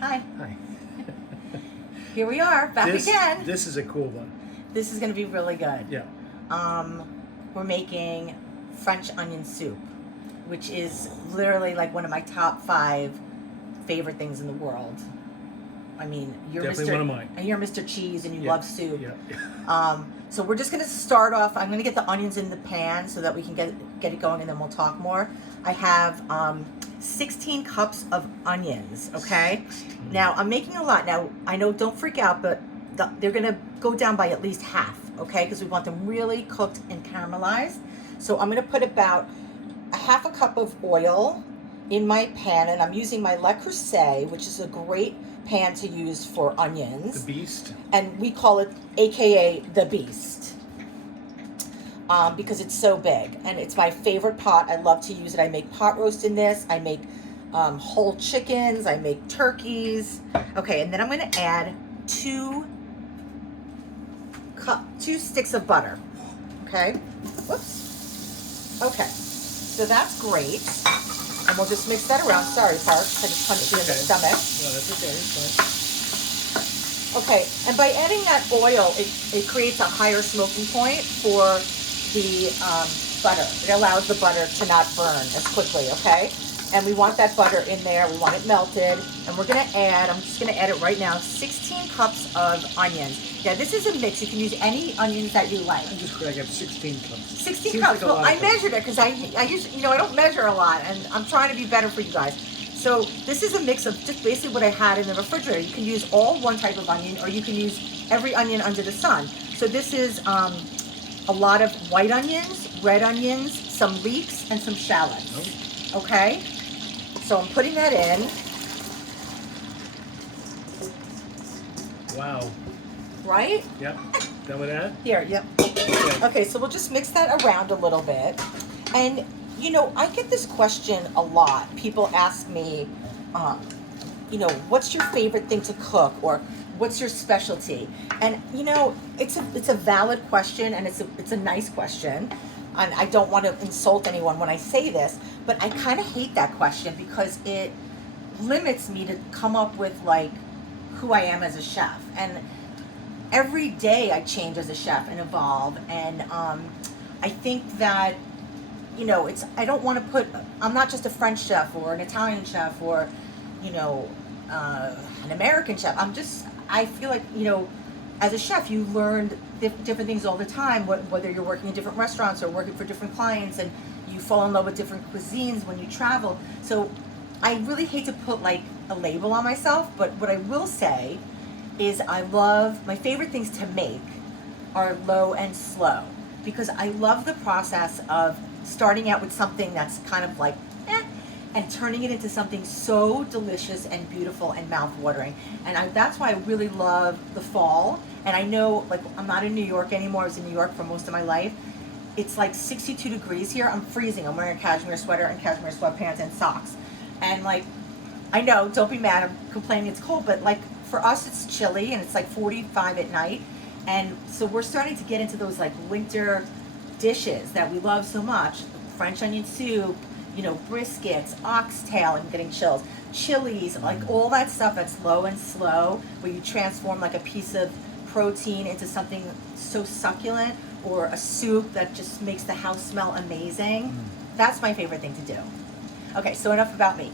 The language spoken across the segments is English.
Hi. Hi. Here we are, back again. This is a cool one. This is going to be really good. Yeah. We're making French onion soup, which is literally like one of my top 5 favorite things in the world. I mean, you're Definitely one of mine. And you're Mr. Cheese, and you love soup. Yeah. So we're just going to start off. I'm going to get the onions in the pan so that we can get it going, and then we'll talk more. I have 16 cups of onions. Okay. 16. Now I'm making a lot. Now I know, don't freak out, but they're going to go down by at least half. Okay, because we want them really cooked and caramelized. So I'm going to put about a half a cup of oil in my pan, and I'm using my Le Creuset, which is a great pan to use for onions. The Beast. And we call it AKA the Beast, because it's so big, and it's my favorite pot. I love to use it. I make pot roast in this. I make whole chickens. I make turkeys. Okay, and then I'm going to add 2 sticks of butter. Okay. Whoops. Okay. So that's great. And we'll just mix that around. Sorry, Parks. I just punched you in the stomach. No, that's okay. It's fine. Okay. And by adding that oil, it creates a higher smoking point for the butter. It allows the butter to not burn as quickly, okay? And we want that butter in there. We want it melted. And we're going to add, I'm just going to add it right now, 16 cups of onions. Yeah, this is a mix. You can use any onions that you like. I got 16 cups. 16 Seems cups. like a Well, lot I of cups. measured it because I usually, I don't measure a lot, and I'm trying to be better for you guys. So this is a mix of just basically what I had in the refrigerator. You can use all one type of onion, or you can use every onion under the sun. So this is a lot of white onions, red onions, some leeks, and some shallots. Oh. Okay? So I'm putting that in. Wow. Right? Yep. Done with that? Here, yep. Okay, so we'll just mix that around a little bit. And, you know, I get this question a lot. People ask me, you know, what's your favorite thing to cook, or what's your specialty? And, you know, it's a valid question, and it's a nice question. And I don't want to insult anyone when I say this, but I kind of hate that question because it limits me to come up with, like, who I am as a chef. And every day I change as a chef and evolve, and I think that, you know, I don't want to I'm not just a French chef or an Italian chef or, you know, an American chef. I feel like, you know, as a chef, you learn different things all the time, whether you're working in different restaurants or working for different clients, and you fall in love with different cuisines when you travel. So I really hate to put like a label on myself, but what I will say is my favorite things to make are low and slow, because I love the process of starting out with something that's kind of like and turning it into something so delicious and beautiful and mouth-watering. And that's why I really love the fall. And I know, like, I'm not in New York anymore. I was in New York for most of my life. It's like 62 degrees here. I'm freezing. I'm wearing a cashmere sweater and cashmere sweatpants and socks. And, like, I know, don't be mad, I'm complaining it's cold, but, like, for us it's chilly, and it's like 45 at night. And so we're starting to get into those, like, winter dishes that we love so much. French onion soup, you know, briskets, oxtail, I'm getting chills, chilies, like all that stuff that's low and slow, where you transform like a piece of protein into something so succulent, or a soup that just makes the house smell amazing. That's my favorite thing to do. Okay, so enough about me.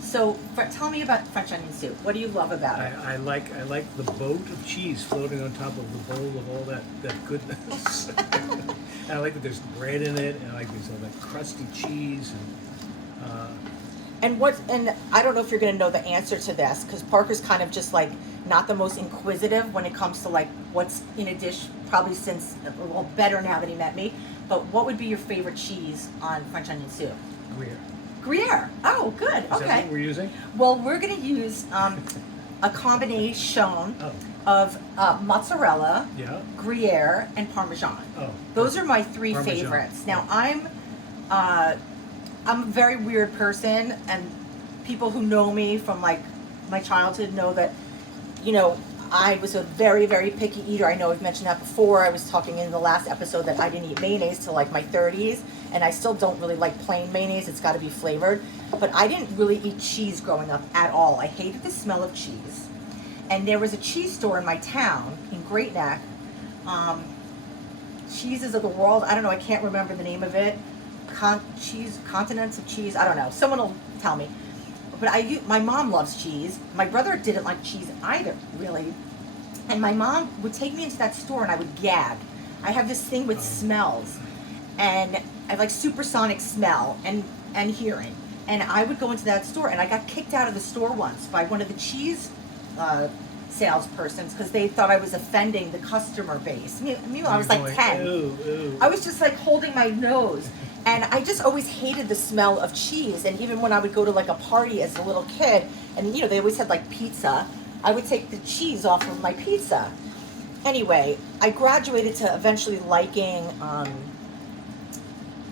So tell me about French onion soup. What do you love about it? I like the boat of cheese floating on top of the bowl of all that goodness. And I like that there's bread in it, and I like there's all that crusty cheese. And I don't know if you're going to know the answer to this, because Parker's kind of just like not the most inquisitive when it comes to like what's in a dish, probably since, well, better now that he met me. But what would be your favorite cheese on French onion soup? Gruyere. Gruyere. Oh, good. Is Okay. that what we're using? Well, we're going to use a combination of mozzarella, Gruyere, and Parmesan. Oh. Those are my 3 Parmesan. favorites. Now, I'm a very weird person, and people who know me from like my childhood know that, you know, I was a very, very picky eater. I know I've mentioned that before. I was talking in the last episode that I didn't eat mayonnaise till like my 30s, and I still don't really like plain mayonnaise. It's got to be flavored. But I didn't really eat cheese growing up at all. I hated the smell of cheese. And there was a cheese store in my town in Great Neck. Cheeses of the World. I don't know. I can't remember the name of it. Continents of cheese. I don't know. Someone will tell me. But my mom loves cheese. My brother didn't like cheese either, really. And my mom would take me into that store and I would gag. I have this thing with smells. And I have like supersonic smell and hearing. And I would go into that store and I got kicked out of the store once by one of the cheese salespersons because they thought I was offending the customer base. I was like 10. Ooh. I was just like holding my nose. And I just always hated the smell of cheese. And even when I would go to like a party as a little kid, and they always had like pizza, I would take the cheese off of my pizza. Anyway, I graduated to eventually liking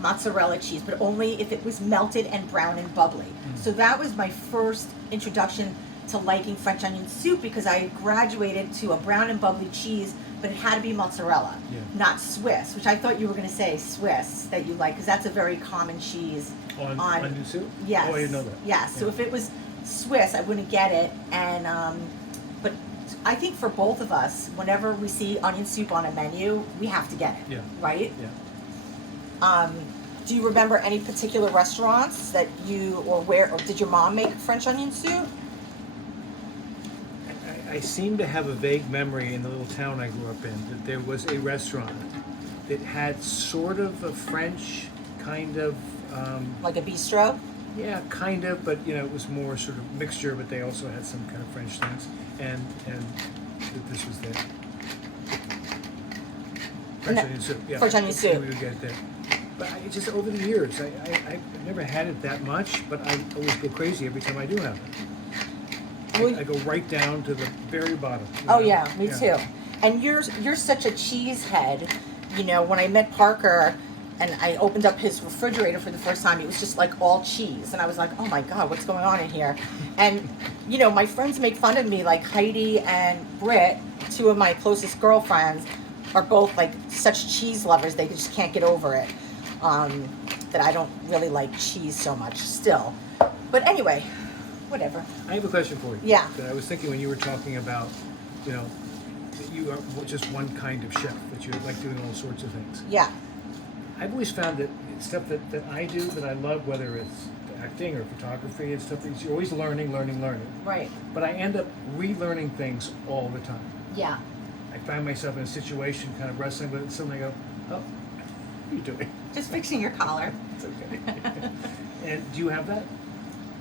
mozzarella cheese, but only if it was melted and brown and bubbly. So that was my first introduction to liking French onion soup because I graduated to a brown and bubbly cheese, but it had to be mozzarella, not Swiss, which I thought you were going to say Swiss that you like because that's a very common cheese. On onion soup? Yes. Oh, I didn't know that. Yes. So if it was Swiss, I wouldn't get it. And but I think for both of us, whenever we see onion soup on a menu, we have to get it. Yeah. Right? Yeah. Do you remember any particular restaurants that or did your mom make French onion soup? I seem to have a vague memory in the little town I grew up in that there was a restaurant that had sort of a French kind of... like a bistro? Yeah, kind of, but it was more sort of mixture, but they also had some kind of French things. And that this was there. French onion soup, yeah. French onion soup. We would get it there. But just over the years, I've never had it that much, but I always go crazy every time I do have it. I go right down to the very bottom. Oh yeah, me too. And you're such a cheese head. When I met Parker and I opened up his refrigerator for the first time, it was just like all cheese. And I was like, oh my God, what's going on in here? And, my friends make fun of me, like Heidi and Britt, two of my closest girlfriends, are both like such cheese lovers. They just can't get over it. That I don't really like cheese so much still. But anyway, whatever. I have a question for you. Yeah. That I was thinking when you were talking about, that you are just one kind of chef, that you like doing all sorts of things. Yeah. I've always found that stuff that I do that I love, whether it's acting or photography and stuff, you're always learning. Right. But I end up relearning things all the time. Yeah. I find myself in a situation kind of wrestling with it, and suddenly I go, oh, what are you doing? Just fixing your collar. It's okay. And do you have that?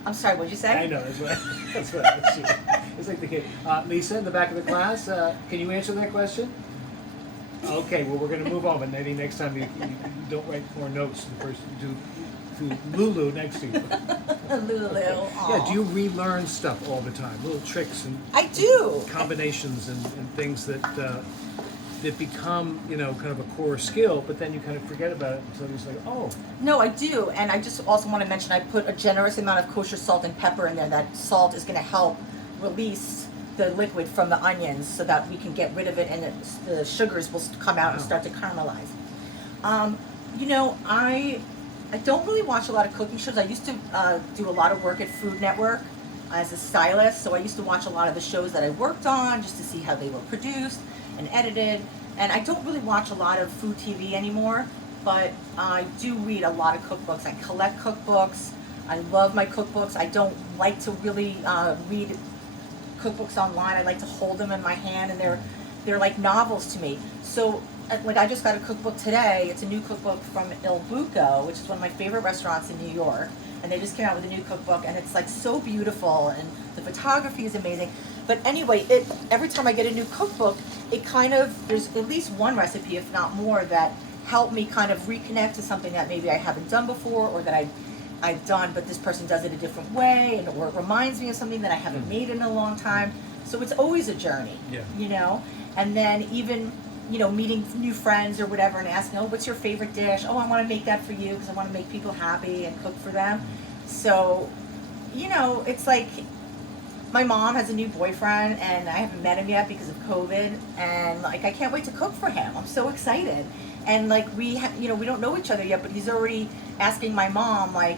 I'm sorry, what'd you say? I know, that's what it's like the kid. Lisa, in the back of the class, can you answer that question? Okay, well, we're going to move on, but maybe next time you don't write more notes to the person, to Lulu next to you. Lulu, Yeah, do you relearn stuff all the time? Little tricks and I do. combinations and things that become, kind of a core skill, but then you kind of forget about it until it's like, oh. No, I do. And I just also want to mention I put a generous amount of kosher salt and pepper in there. That salt is going to help release the liquid from the onions so that we can get rid of it and the sugars will come out and start to caramelize. I don't really watch a lot of cooking shows. I used to do a lot of work at Food Network as a stylist, so I used to watch a lot of the shows that I worked on just to see how they were produced and edited. And I don't really watch a lot of food TV anymore, but I do read a lot of cookbooks. I collect cookbooks. I love my cookbooks. I don't like to really read cookbooks online. I like to hold them in my hand, and they're like novels to me. So like I just got a cookbook today. It's a new cookbook from Il Buco, which is one of my favorite restaurants in New York. And they just came out with a new cookbook, and it's like so beautiful, and the photography is amazing. But anyway, every time I get a new cookbook, there's at least one recipe, if not more, that help me kind of reconnect to something that maybe I haven't done before, or that I've done, but this person does it a different way, or it reminds me of something that I haven't made in a long time. So it's always a journey, And then even, meeting new friends or whatever and asking, oh, what's your favorite dish? Oh, I want to make that for you because I want to make people happy and cook for them. So, it's like my mom has a new boyfriend, and I haven't met him yet because of COVID. And like, I can't wait to cook for him. I'm so excited. And like, we don't know each other yet, but he's already asking my mom, like,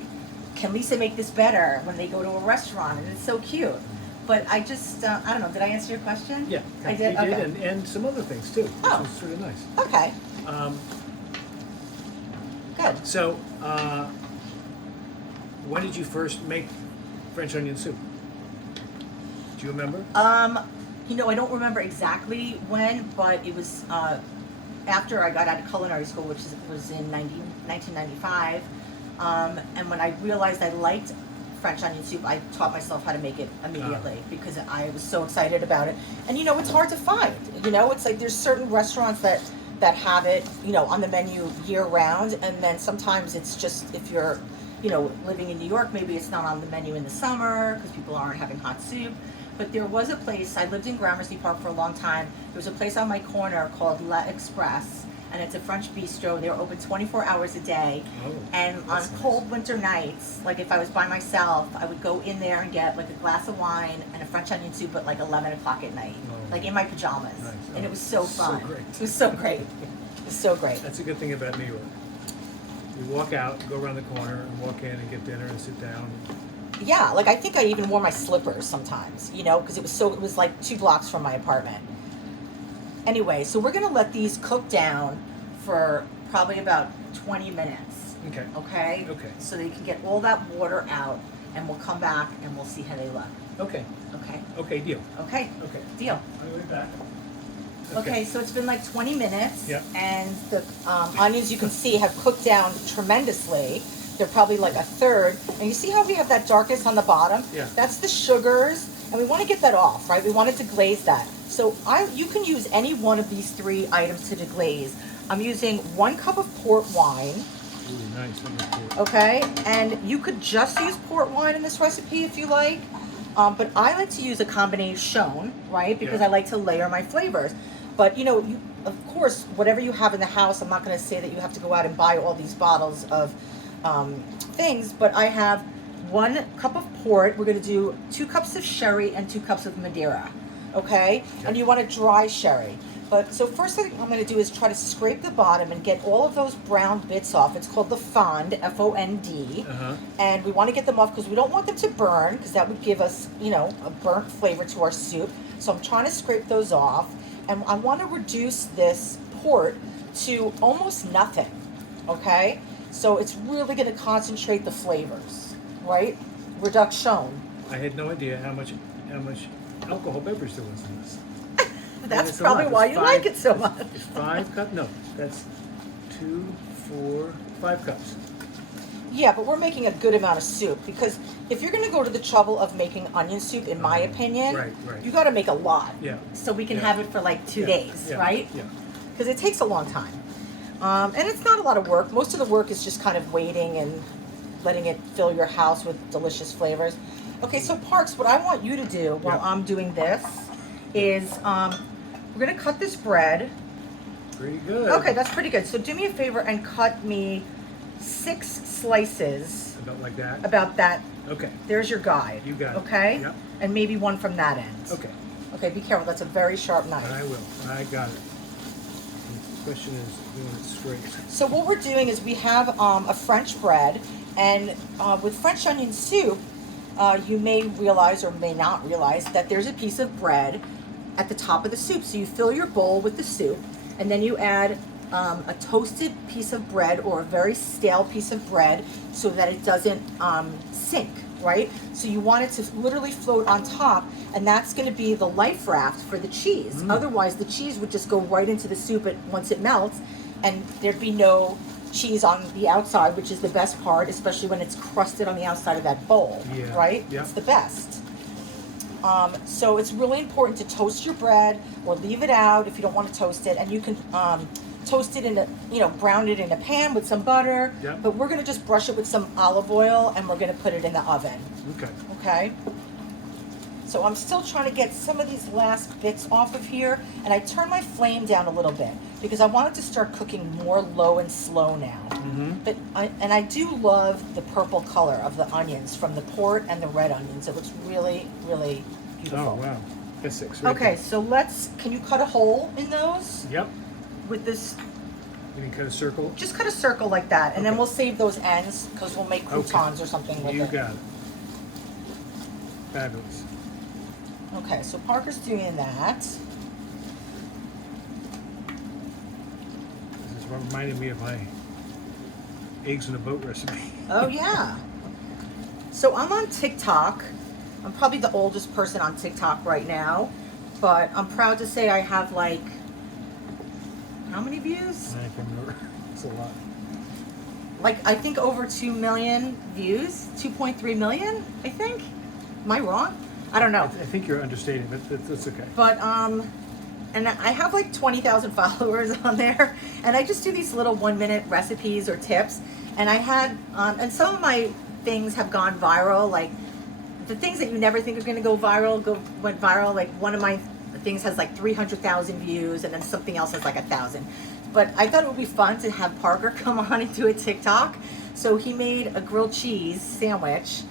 can Lisa make this better when they go to a restaurant? And it's so cute. But I just, I don't know. Did I answer your question? Yeah, I did. You Okay. did, and some other things too, which Oh. was sort of nice. Okay. Good. So, when did you first make French onion soup? Do you remember? I don't remember exactly when, but it was after I got out of culinary school, which was in 1995. And when I realized I liked French onion soup, I taught myself how to make it immediately because I was so excited about it. And it's hard to find. It's like there's certain restaurants that have it, on the menu year round, and then sometimes it's just if you're, living in New York, maybe it's not on the menu in the summer because people aren't having hot soup. But there was a place, I lived in Gramercy Park for a long time. There was a place on my corner called La Express, and it's a French bistro. They're open 24 hours a day. Oh, and on that's cold nice. winter nights, like if I was by myself, I would go in there and get like a glass of wine and a French onion soup at like 11 o'clock at night, Oh. like in my pajamas. Nice. And Oh, it was so so fun. great. It was so great. It was so great. That's a good thing about New York. You walk out, go around the corner, and walk in and get dinner and sit down. Yeah, like I think I even wore my slippers sometimes, because it was like 2 blocks from my apartment. Anyway, so we're gonna let these cook down for probably about 20 minutes. Okay. Okay? Okay. So they can get all that water out, and we'll come back and we'll see how they look. Okay. Okay? Okay, deal. Okay. Okay. Deal. I'll be back. Okay, so it's been like 20 minutes, Yep. and the onions you can see have cooked down tremendously. They're probably like a third, and you see how we have that darkness on the bottom? Yeah. That's the sugars, and we want to get that off, right? We wanted to glaze that. So you can use any one of these 3 items to deglaze. I'm using 1 cup of port wine, Ooh, nice. okay? And you could just use port wine in this recipe if you like, but I like to use a combination Schoen, right? Because Yeah. I like to layer my flavors. But of course, whatever you have in the house, I'm not going to say that you have to go out and buy all these bottles of things, but I have 1 cup of port. We're going to do 2 cups of sherry and 2 cups of Madeira, okay? And you want a dry sherry. But so first thing I'm going to do is try to scrape the bottom and get all of those brown bits off. It's called the fond, F-O-N-D. Uh-huh. And we want to get them off because we don't want them to burn, because that would give us, a burnt flavor to our soup. So I'm trying to scrape those off. And I want to reduce this port to almost nothing, okay? So it's really going to concentrate the flavors, right? Reduction. I had no idea how much alcohol beverage there was in this. That's it's a probably lot. why It's you 5 like it so much. It's 5 cups. No, that's 2, 4, 5 cups. Yeah, but we're making a good amount of soup, because if you're going to go to the trouble of making onion soup, in my opinion, Right. you got to make a lot. Yeah. So we can Yeah. have it for like 2 Yeah. days, Yeah. right? Yeah. Because it takes a long time. And it's not a lot of work. Most of the work is just kind of waiting and letting it fill your house with delicious flavors. Okay, so Parks, what I want you to do while Yeah. I'm doing this is we're going to cut this bread. Pretty good. Okay, that's pretty good. So do me a favor and cut me 6 slices About like that. about that. Okay. There's your guide. You got it. Okay? Yep. And maybe 1 from that end. Okay. Okay, be careful. That's a very sharp knife. I will. I got it. The question is doing it straight. So what we're doing is we have a French bread, and with French onion soup, you may realize or may not realize that there's a piece of bread at the top of the soup. So you fill your bowl with the soup, and then you add a toasted piece of bread or a very stale piece of bread so that it doesn't sink, right? So you want it to literally float on top, and that's going to be the life raft for the cheese. Otherwise, the cheese would just go right into the soup once it melts, and there'd be no cheese on the outside, which is the best part, especially when it's crusted on the outside of that bowl, Yeah. right? Yeah. It's the best. So it's really important to toast your bread or leave it out if you don't want to toast it, and you can toast it in a, brown it in a pan with some butter. Yeah. But we're gonna just brush it with some olive oil, and we're gonna put it in the oven. Okay. Okay. So I'm still trying to get some of these last bits off of here, and I turn my flame down a little bit because I want it to start cooking more low and slow now. But I do love the purple color of the onions from the port and the red onions. It looks really, really Beautiful. Oh, wow. Essex, right Okay, there. so can you cut a hole in those Yep. with this? You can cut a circle. Just cut a circle like that, and then Okay. we'll save those ends because we'll make croutons or something with You it. got it. Fabulous. Okay, so Parker's doing that. This is what reminded me of my eggs in a boat recipe. Oh yeah. So I'm on TikTok. I'm probably the oldest person on TikTok right now, but I'm proud to say I have like, how many views? I can't remember. It's a lot. Like I think over 2 million views, 2.3 million, I think. Am I wrong? I don't know. I think you're understating, but that's okay. But and I have like 20,000 followers on there, and I just do these little 1-minute recipes or tips, and I had and some of my things have gone viral, like the things that you never think are going to go viral went viral. Like one of my things has like 300,000 views, and then something else has like 1,000. But I thought it would be fun to have Parker come on and do a TikTok. So he made a grilled cheese sandwich,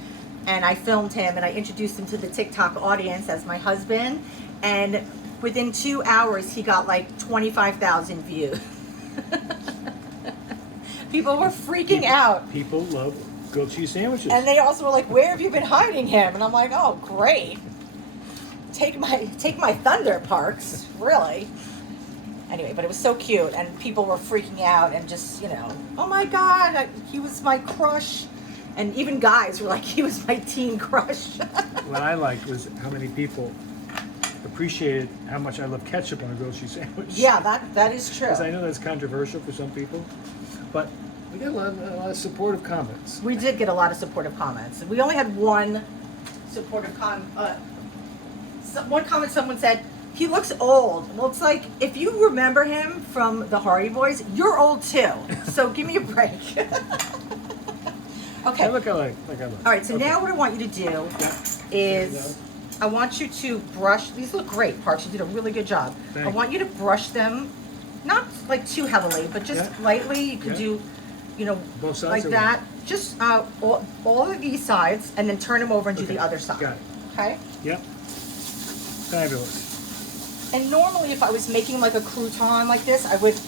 and I filmed him and I introduced him to the TikTok audience as my husband. And within 2 hours, he got like 25,000 views. People were freaking out. People love grilled cheese sandwiches. And they also were like, "Where have you been hiding him?" And I'm like, "Oh, great. Take my thunder, Parks." Really. Anyway, but it was so cute, and people were freaking out and just, "Oh my God, he was my crush." And even guys were like, "He was my teen crush." What I liked was how many people appreciated how much I love ketchup on a grilled cheese sandwich. Yeah, that is true. Because I know that's controversial for some people, but we got a lot of supportive comments. We did get a lot of supportive comments. We only had one supportive one comment. Someone said, "He looks old." Well, it's like, if you remember him from the Hardy Boys, you're old too. So give me a break. Okay. I look like I look. All right, so Okay. now what I want you to do is I want you to brush. These look great, Parks. You did a really good job. Thank I want you to brush them, not like too heavily, but just Yeah. lightly. You could Yeah. do, Both sides like or that. Just all of these sides, and then turn them over and do Okay, the other side. got it. Okay? Yep. Fabulous. And normally, if I was making like a crouton like this, I would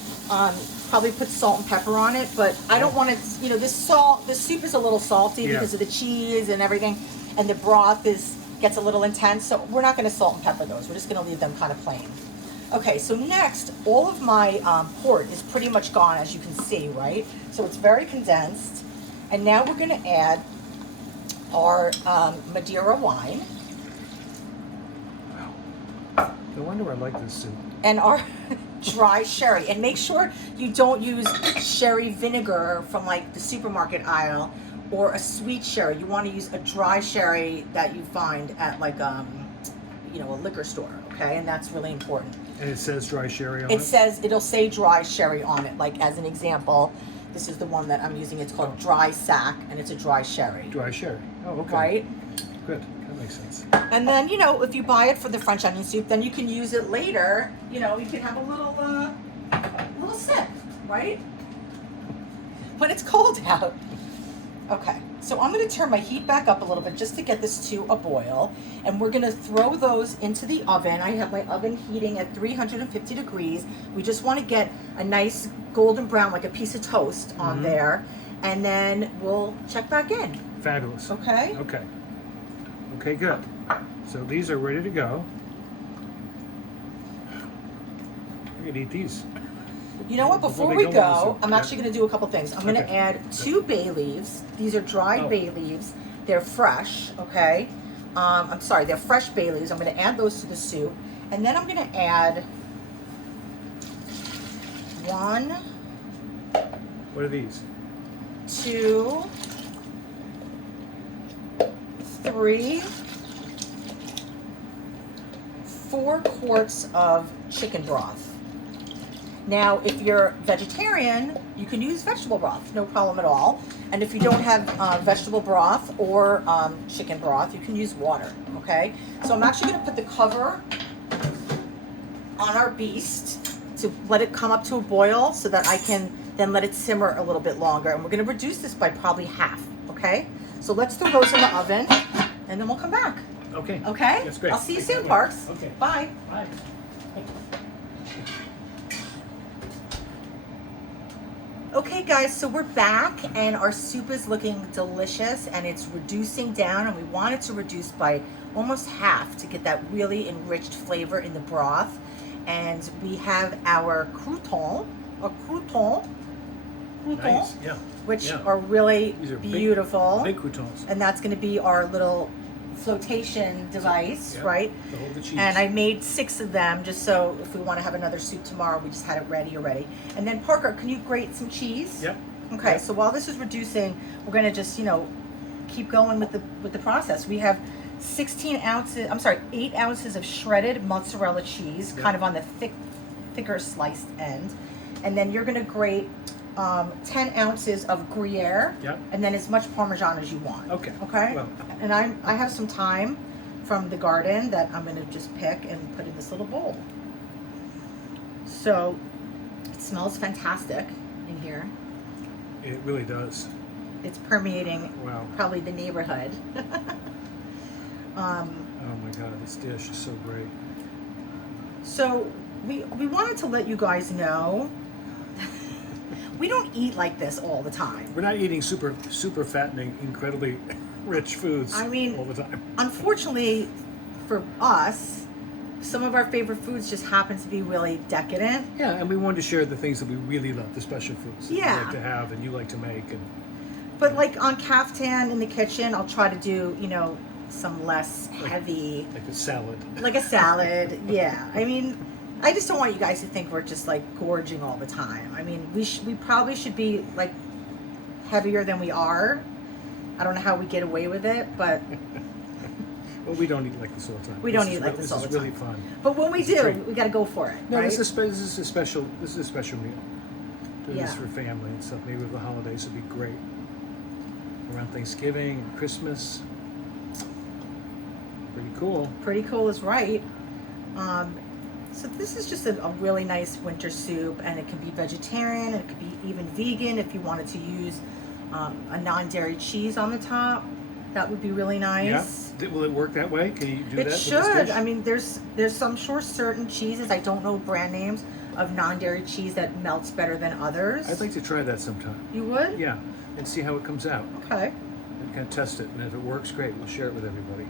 probably put salt and pepper on it. But I don't want it. This soup is a little salty Yeah. because of the cheese and everything, and the broth gets a little intense. So we're not going to salt and pepper those. We're just going to leave them kind of plain. Okay. So next, all of my port is pretty much gone, as you can see, right? So it's very condensed. And now we're going to add our Madeira wine. No wonder I like this soup. And our dry sherry. And make sure you don't use sherry vinegar from like the supermarket aisle or a sweet sherry. You want to use a dry sherry that you find at like a liquor store, okay? And that's really important. And it says dry sherry on it? It'll say dry sherry on it. Like as an example, this is the one that I'm using. It's called Dry Sack, and it's a dry sherry. Dry sherry. Oh, okay. Right? Good. That makes sense. And then, if you buy it for the French onion soup, then you can use it later. You can have a little sip, right? When it's cold out. Okay, so I'm going to turn my heat back up a little bit just to get this to a boil. And we're going to throw those into the oven. I have my oven heating at 350 degrees. We just want to get a nice golden brown, like a piece of toast on there. And then we'll check back in. Fabulous. Okay? Okay. Okay, good. So these are ready to go. I'm going to eat these. You know what? Before Before they we go in the go, soup, I'm yeah. actually going to do a couple things. I'm going to Okay. add 2 bay leaves. These are dried Oh. bay leaves. They're fresh, okay? I'm sorry, they're fresh bay leaves. I'm going to add those to the soup. And then I'm going to add 1, What are these? 2, 3, 4 quarts of chicken broth. Now, if you're vegetarian, you can use vegetable broth, no problem at all. And if you don't have vegetable broth or chicken broth, you can use water, okay? So I'm actually gonna put the cover on our beast to let it come up to a boil so that I can then let it simmer a little bit longer. And we're gonna reduce this by probably half, okay? So let's throw those in the oven and then we'll come back. Okay. Okay? That's great. I'll see you Take soon, that away. Parks. Okay. Bye. Bye. Okay, guys, so we're back, and our soup is looking delicious, and it's reducing down, and we want it to reduce by almost half to get that really enriched flavor in the broth. And we have our croutons, Nice. Yeah. which Yeah. are really These are beautiful. Big croutons. And that's going to be our little flotation device, Yeah, right? to hold the cheese. And I made 6 of them just so if we want to have another soup tomorrow, we just had it ready already. And then Parker, can you grate some cheese? Yep. Okay, Yep. so while this is reducing, we're going to just, keep going with the process. We have 8 ounces of shredded mozzarella cheese, Yep. kind of on the thicker sliced end. And then you're going to grate 10 ounces of Gruyere, Yep. and then as much Parmesan as you want. Okay. Okay? Well. And I have some thyme from the garden that I'm going to just pick and put in this little bowl. So it smells fantastic in here. It really does. It's permeating Wow. probably the neighborhood. Oh my God, this dish is so great. So we wanted to let you guys know we don't eat like this all the time. We're not eating super fattening, incredibly rich foods I mean, all the time. Unfortunately for us, some of our favorite foods just happen to be really decadent. Yeah, and we wanted to share the things that we really love, the special foods that Yeah. we like to have and you like to make. And But like on Caftan in the kitchen, I'll try to do, some less heavy, like a salad. like a salad. Yeah. I mean, I just don't want you guys to think we're just like gorging all the time. I mean, we probably should be like heavier than we are. I don't know how we get away with it, but Well, we don't eat like this all the time. We don't eat like this all the This is really time. fun. but when we It's a do, treat. we got to go for it. No, right? this is a special meal. Doing this Yeah. for family and stuff. Maybe with the holidays would be great. Around Thanksgiving and Christmas. Pretty cool. Pretty cool is right. So this is just a really nice winter soup, and it can be vegetarian, it could be even vegan if you wanted to use a non-dairy cheese on the top. That would be really nice. Yeah. Will it work that way? Can you do that? It with should. This dish? I mean, there's some certain cheeses, I don't know brand names, of non-dairy cheese that melts better than others. I'd like to try that sometime. You would? Yeah, and see how it comes out. Okay. And kind of test it, and if it works, great. We'll share it with everybody.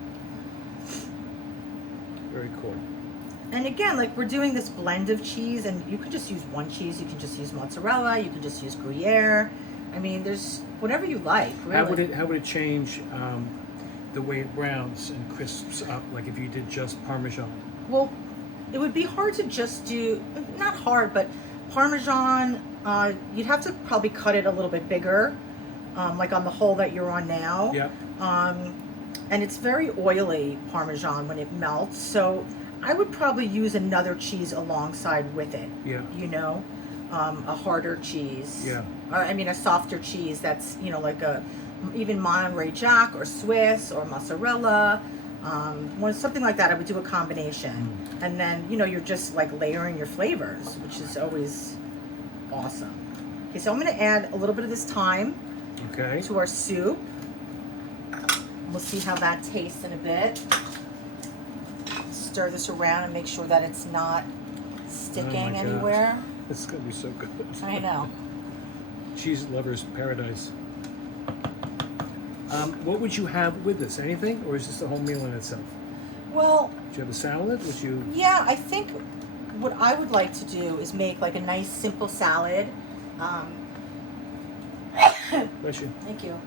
Very cool. And again, like we're doing this blend of cheese, and you can just use one cheese. You can just use mozzarella. You can just use Gruyere. I mean, there's whatever you like. Really. How would it change the way it browns and crisps up? Like if you did just Parmesan. Well, it would be hard to just do, not hard, but Parmesan. You'd have to probably cut it a little bit bigger, like on the hole that you're on now. Yeah. And it's very oily Parmesan when it melts. So I would probably use another cheese alongside with it. Yeah. A harder cheese. Yeah. Or I mean, a softer cheese that's like even Monterey Jack or Swiss or mozzarella. When something like that, I would do a combination, and then you're just like layering your flavors, which is always awesome. Okay, so I'm going to add a little bit of this thyme Okay. to our soup. We'll see how that tastes in a bit. Stir this around and make sure that it's not sticking Oh my God. anywhere. It's gonna be so good. I know. Cheese lovers paradise. What would you have with this? Anything, or is this the whole meal in itself? Well, Would you have a salad? Would you? yeah, I think what I would like to do is make like a nice simple salad. Bless you. Thank you.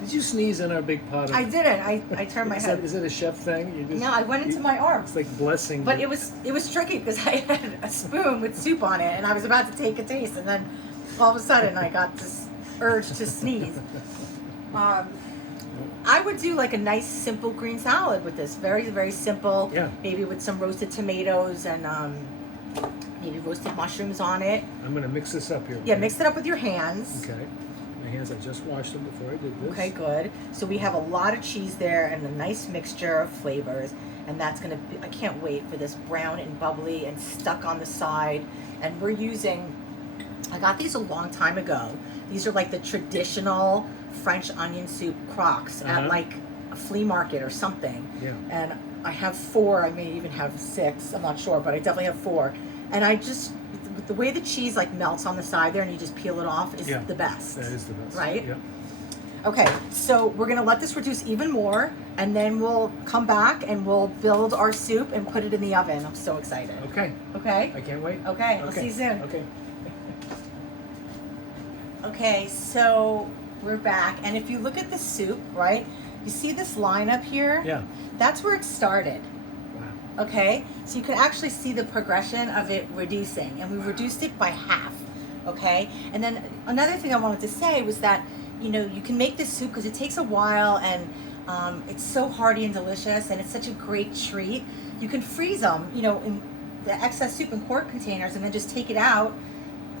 Did you sneeze in our big pot? I didn't. I turned my head. Is that a chef thing? You just, No, I went into my arms. It's like blessing. But it was tricky because I had a spoon with soup on it, and I was about to take a taste, and then all of a sudden I got this urge to sneeze. I would do like a nice simple green salad with this. Very, very simple. Yeah. Maybe with some roasted tomatoes and maybe roasted mushrooms on it. I'm gonna mix this up here. Yeah, mix it up with your hands. Okay. My hands, I just washed them before I did this. Okay, good. So we have a lot of cheese there and a nice mixture of flavors. And that's going to be, I can't wait for this brown and bubbly and stuck on the side. And we're using, I got these a long time ago. These are like the traditional French onion soup crocks at like a flea market or something. Yeah. And I have 4. I may even have 6. I'm not sure, but I definitely have 4. And I just, the way the cheese like melts on the side there and you just peel it off is the best. That is the best. Right? Yeah. Okay, so we're gonna let this reduce even more, and then we'll come back and we'll build our soup and put it in the oven. I'm so excited. Okay. Okay? I can't wait. Okay, I'll see you soon. Okay. Okay, so we're back, and if you look at the soup, right, you see this line up here? Yeah. That's where it started. Wow. Okay, so you can actually see the progression of it reducing, and we reduced it by half. Okay, and then another thing I wanted to say was that, you know, you can make this soup because it takes a while, and it's so hearty and delicious, and it's such a great treat. You can freeze them, you know, in the excess soup in quart containers, and then just take it out,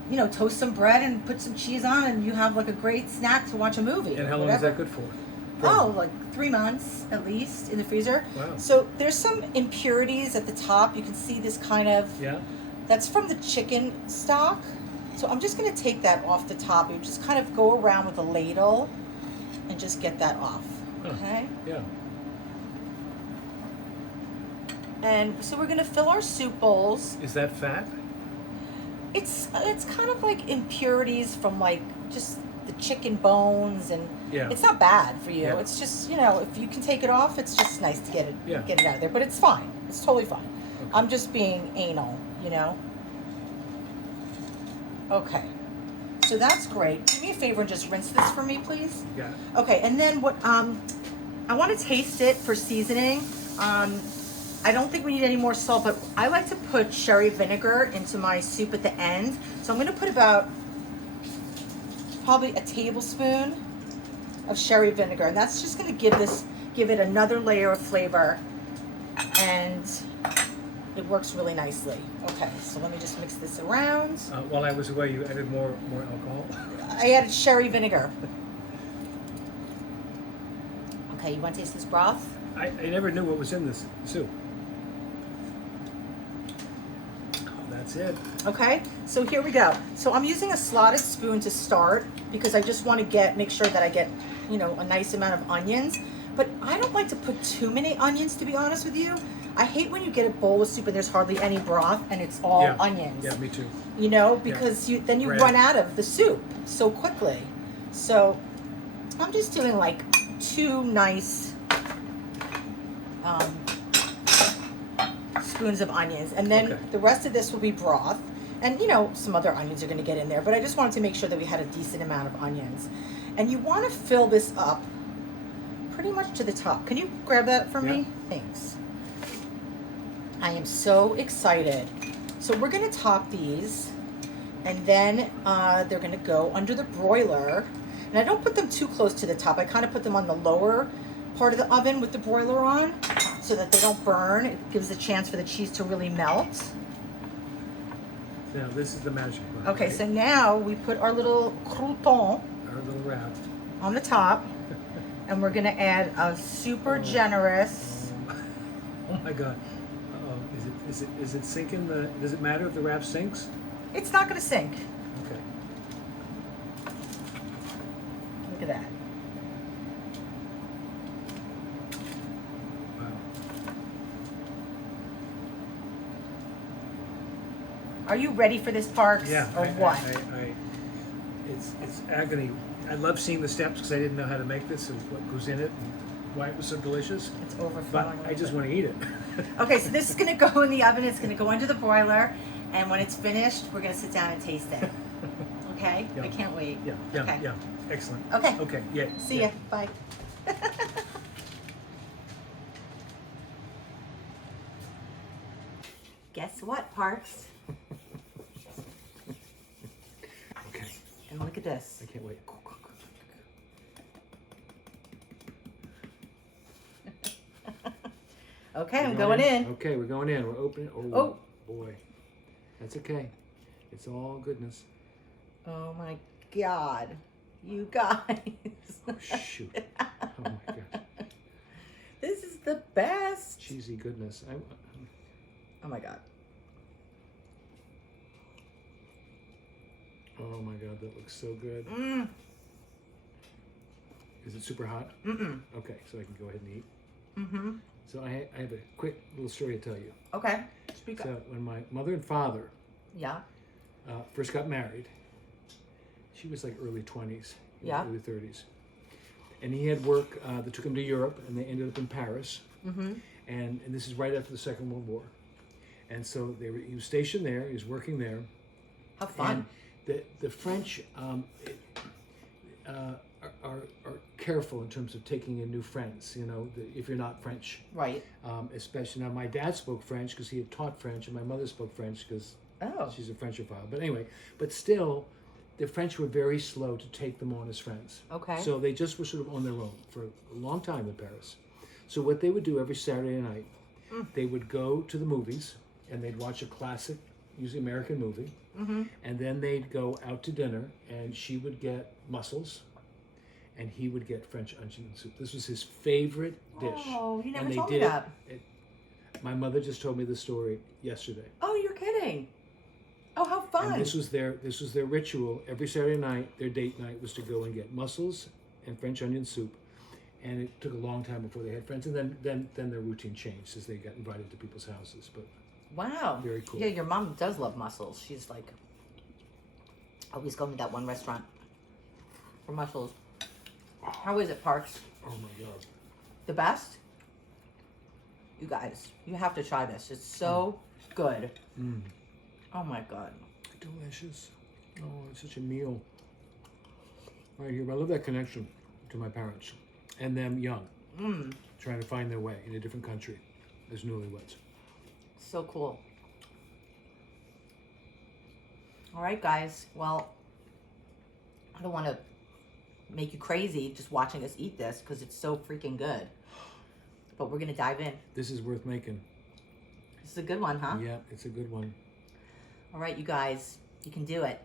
you know, toast some bread and put some cheese on, and you have like a great snack to watch a movie. And how long is that good for? Oh, like 3 months at least in the freezer. Wow. So there's some impurities at the top. You can see this kind of, that's from the chicken stock. So I'm just going to take that off the top. You just kind of go around with a ladle and just get that off. Okay? Yeah. And so we're going to fill our soup bowls. Is that fat? It's kind of like impurities from like just the chicken bones, and it's not bad for you. It's just, you know, if you can take it off, it's just nice to get it out of there. But it's fine. It's totally fine. Okay. I'm just being anal, you know. Okay, so that's great. Do me a favor and just rinse this for me, please. Yeah. Okay, and then what? I want to taste it for seasoning. I don't think we need any more salt, but I like to put sherry vinegar into my soup at the end. So I'm going to put about probably a tablespoon of sherry vinegar, and that's just going to give it another layer of flavor, and it works really nicely. Okay, so let me just mix this around. While I was away, you added more alcohol? I added sherry vinegar. Okay, you want to taste this broth? I never knew what was in this soup. That's it. Okay, so here we go. So I'm using a slotted spoon to start because I just want to make sure that I get, you know, a nice amount of onions. But I don't like to put too many onions, to be honest with you. I hate when you get a bowl of soup and there's hardly any broth and it's all onions. Yeah, me too. You know, because then you run out of the soup so quickly. So I'm just doing like 2 nice spoons of onions, and then the rest of this will be broth, and you know, some other onions are going to get in there, but I just wanted to make sure that we had a decent amount of onions. And you want to fill this up pretty much to the top. Can you grab that for me? Thanks. I am so excited. So we're going to top these, and then they're going to go under the broiler, and I don't put them too close to the top. I kind of put them on the lower part of the oven with the broiler on so that they don't burn. It gives a chance for the cheese to really melt. Now this is the magic part. Okay, so now we put our little crouton, our little wrap, on the top, and we're gonna add a super generous. Oh my God! Is it sinking? Does it matter if the wrap sinks? It's not gonna sink. Okay. Look at that. Are you ready for this, Parks? Yeah. Or what? It's agony. I love seeing the steps because I didn't know how to make this and what goes in it and why it was so delicious. It's overflowing. But I just want to eat it. Okay, so this is going to go in the oven. It's going to go under the broiler, and when it's finished, we're going to sit down and taste it. Okay? Yeah. I can't wait. Yeah. Excellent. Okay. Okay. Yeah. See ya. Bye. Guess what, Parks? Okay. And look at this. I can't wait. Okay, I'm going in. Okay, we're going in. We're opening. Oh, boy. That's okay. It's all goodness. Oh my God. You guys. Oh, shoot. Oh my gosh. This is the best. Cheesy goodness. Oh my God. Oh my God, that looks so good. Is it super hot? Mm-mm. Okay, so I can go ahead and eat. Mm-hmm. So I have a quick little story to tell you. Okay. Speak So up. when my mother and father Yeah. first got married, she was like early 20s, Yeah. early 30s. And he had work that took him to Europe, and they ended up in Paris. Mm-hmm. And this is right after the Second World War. And so he was stationed there, he was working there. How fun. And the French are careful in terms of taking in new friends, you know, if you're not French. Right. Especially, now my dad spoke French because he had taught French, and my mother spoke French because she's a Frenchophile. But anyway, but still, the French were very slow to take them on as friends. Okay. So they just were sort of on their own for a long time in Paris. So what they would do every Saturday night, they would go to the movies, and they'd watch a classic, usually American movie, and then they'd go out to dinner, and she would get mussels, and he would get French onion soup. This was his favorite dish. Oh, you never And they told me did that. My mother just told me the story yesterday. Oh, you're kidding. Oh, how fun. And this was their ritual. Every Saturday night, their date night was to go and get mussels and French onion soup. And it took a long time before they had friends. And then their routine changed as they got invited to people's houses. But wow. very cool. Yeah, your mom does love mussels. She's like always going to that one restaurant for mussels. How is it, Parks? Oh my God. The best? You guys, you have to try this. It's so good. Oh my God. Delicious. Oh, it's such a meal. Right here. I love that connection to my parents and them young, trying to find their way in a different country as newlyweds. So cool. All right, guys. Well, I don't want to make you crazy just watching us eat this because it's so freaking good. But we're going to dive in. This is worth making. This is a good one, huh? Yeah, it's a good one. All right, you guys. You can do it.